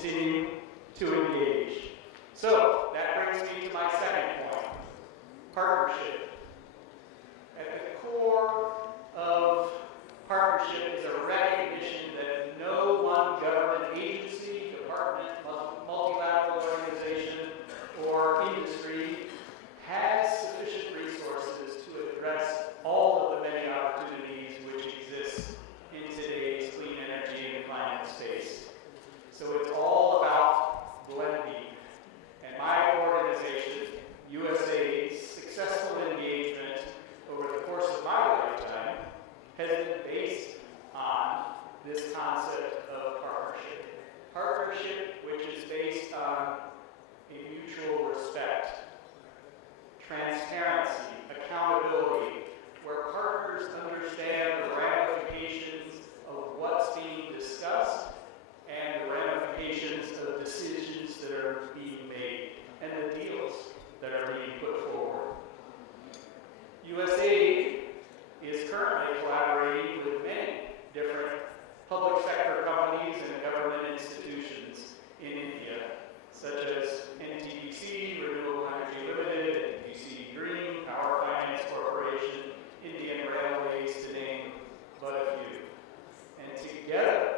continue to engage. So that brings me to my second point, partnership. At the core of partnership is a recognition that no one government agency, department, multilateral organization, or industry has sufficient resources to address all of the many opportunities which exist in today's clean energy and climate space. So it's all about blending. And my organization, USAID's successful engagement over the course of my lifetime has been based on this concept of partnership. Partnership which is based on a mutual respect, transparency, accountability, where partners understand the ramifications of what's being discussed and the ramifications of decisions that are being made and the deals that are being put forward. USAID is currently collaborating with many different public sector companies and government institutions in India, such as NTPC, Renewable Energy Limited, NTPC Green, Power Finance Corporation, Indian Railways, to name but a few. And together,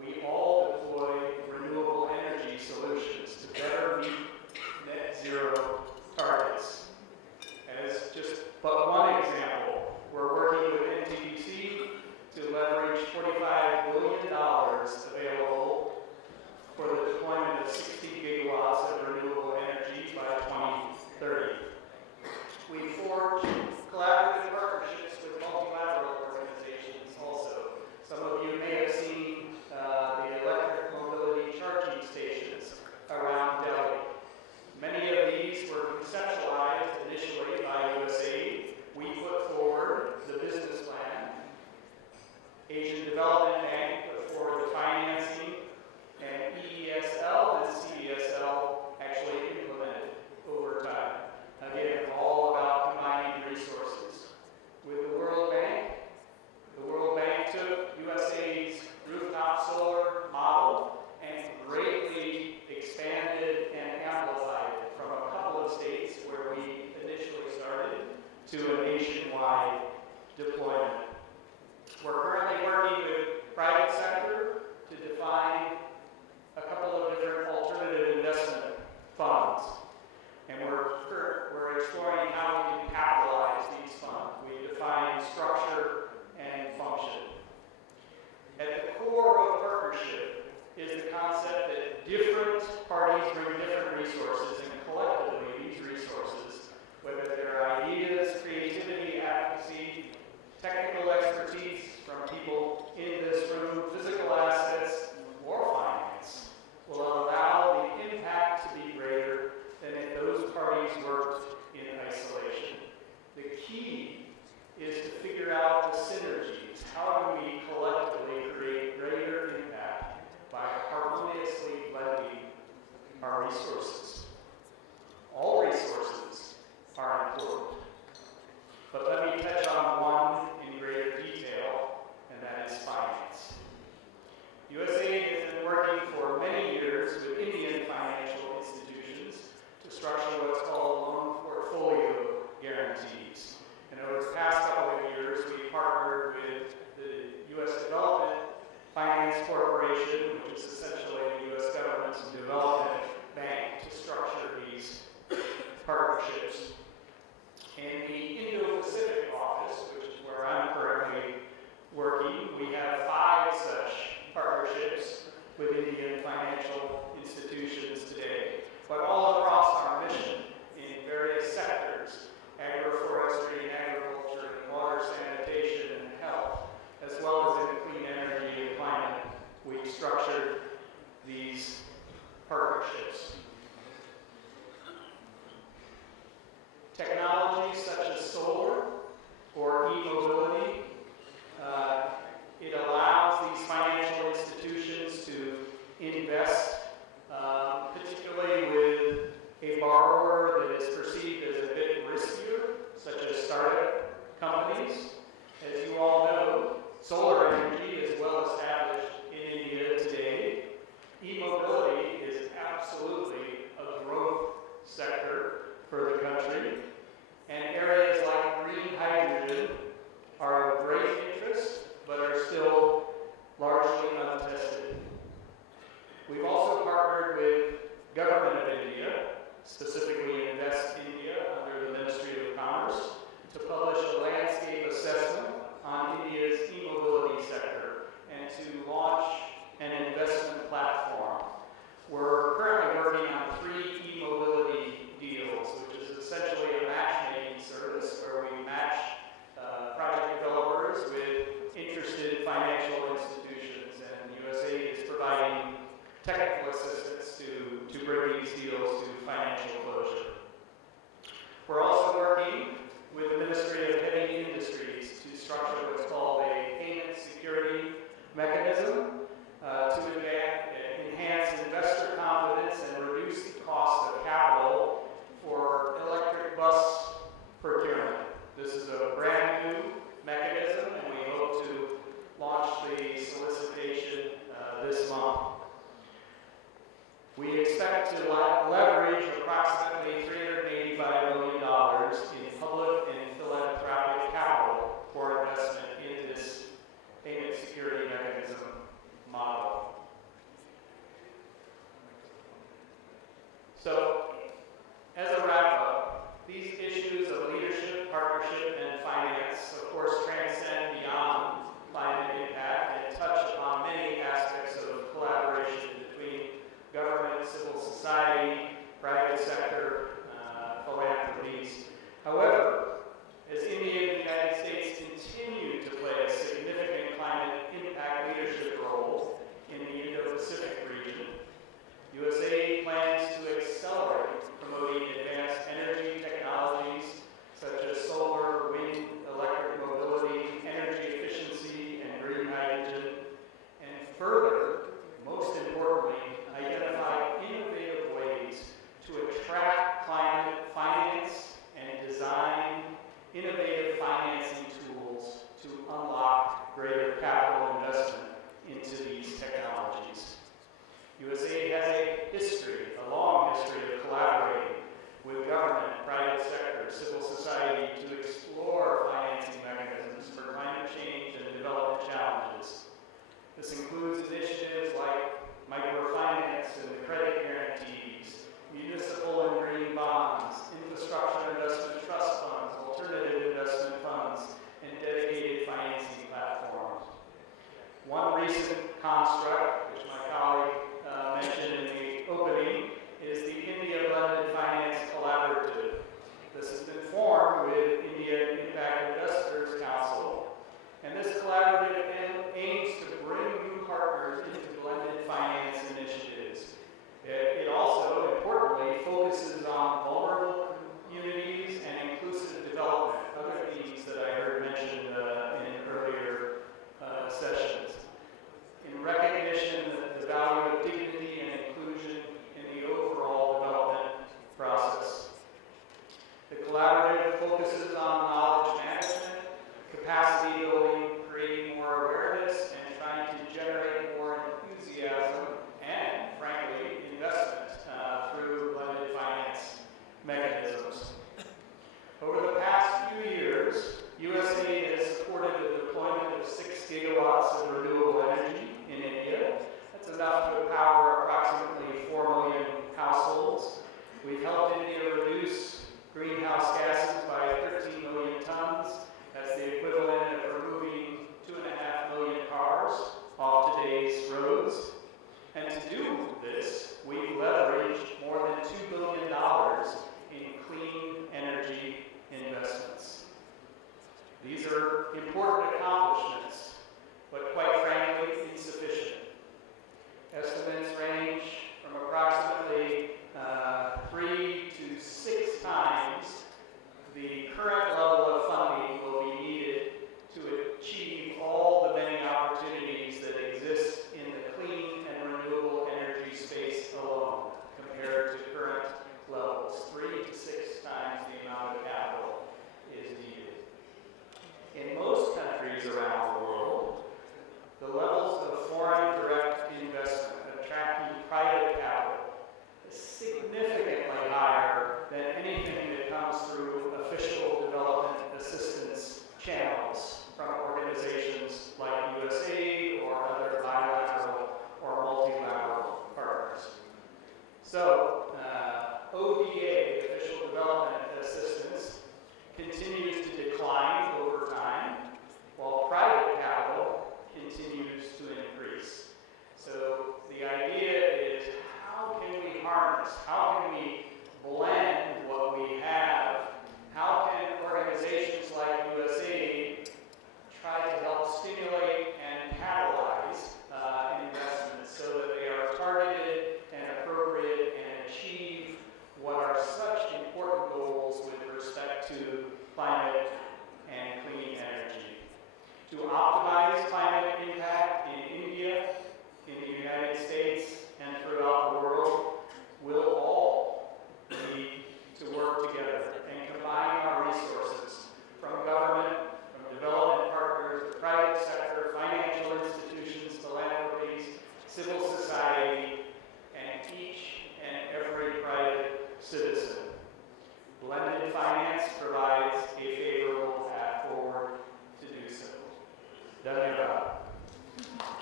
we all deploy renewable energy solutions to better meet net zero targets. As just but one example, we're working with NTPC to leverage $45 billion available for the deployment of 60 gigawatts of renewable energy by 2030. We forged collaborative partnerships with multilateral organizations also. Some of you may have seen the electric mobility charging stations around Delhi. Many of these were conceptualized initially by USAID. We put forward the business plan. Asian Development Bank put forward the financing, and EESL and CESL actually implemented over time. Again, all about combining resources. With the World Bank took USAID's rooftop solar model and greatly expanded and amplified it from a couple of states where we initially started to a nationwide deployment. We're currently working with private sector to define a couple of different alternative investment funds. And we're exploring how we can capitalize these funds. We define structure and function. At the core of partnership is the concept that different parties bring different resources, and collectively these resources, whether they're ideas, creativity, advocacy, technical expertise from people in this room, physical assets, or finance, will allow the impact to be greater than if those parties worked in isolation. The key is to figure out the synergies. How do we collectively create greater impact by harmoniously blending our resources? All resources are important, but let me touch on one in greater detail, and that is finance. USAID has been working for many years with Indian financial institutions to structure what's called loan portfolio guarantees. And over the past couple of years, we partnered with the U.S. Development Finance Corporation, which is essentially the U.S. government's development bank, to structure these partnerships. In the Indo-Pacific Office, which is where I'm currently working, we have 5 such partnerships with Indian financial institutions today, but all across our mission in various sectors: agroforestry, agriculture, water sanitation, and health, as well as in clean energy and climate. We've structured these partnerships. Technologies such as solar or e-mobility, it allows these financial institutions to invest, particularly with expect to leverage approximately $385 million in public and philanthropic capital for investment in this payment security mechanism model. So, as a wrap-up, these issues of leadership, partnership, and finance, of course, transcend beyond climate impact and touch upon many aspects of collaboration between government, civil society, private sector, philanthropies. However, as India and the United States continue to play a significant climate impact leadership role in the Indo-Pacific region, USAID plans to accelerate promoting advanced energy technologies such as solar, wind, electric mobility, energy efficiency, and green hydrogen, and further, most importantly, identify innovative ways to attract climate finance and design innovative financing tools to unlock greater capital investment into these technologies. USAID has a long history of collaborating with government, private sector, civil society to explore financing mechanisms for climate change and development challenges. This includes initiatives like microfinance and credit guarantees, municipal and green bonds, infrastructure investment trust funds, alternative investment funds, and dedicated financing platforms. One recent construct, which my colleague mentioned in the opening, is the India Blended Finance Collaborative. This has been formed with India Impact Investors Council, and this collaborative aims to bring new partners into blended finance initiatives. It also, importantly, focuses on vulnerable communities and inclusive development, other themes that I heard mentioned in earlier sessions. In recognition of the value of dignity and inclusion in the overall development process. The collaborative focuses on knowledge management, capacity building, creating more awareness, and trying to generate more enthusiasm and, frankly, investment through blended finance mechanisms. Over the past few years, USAID has supported the deployment of 6 gigawatts of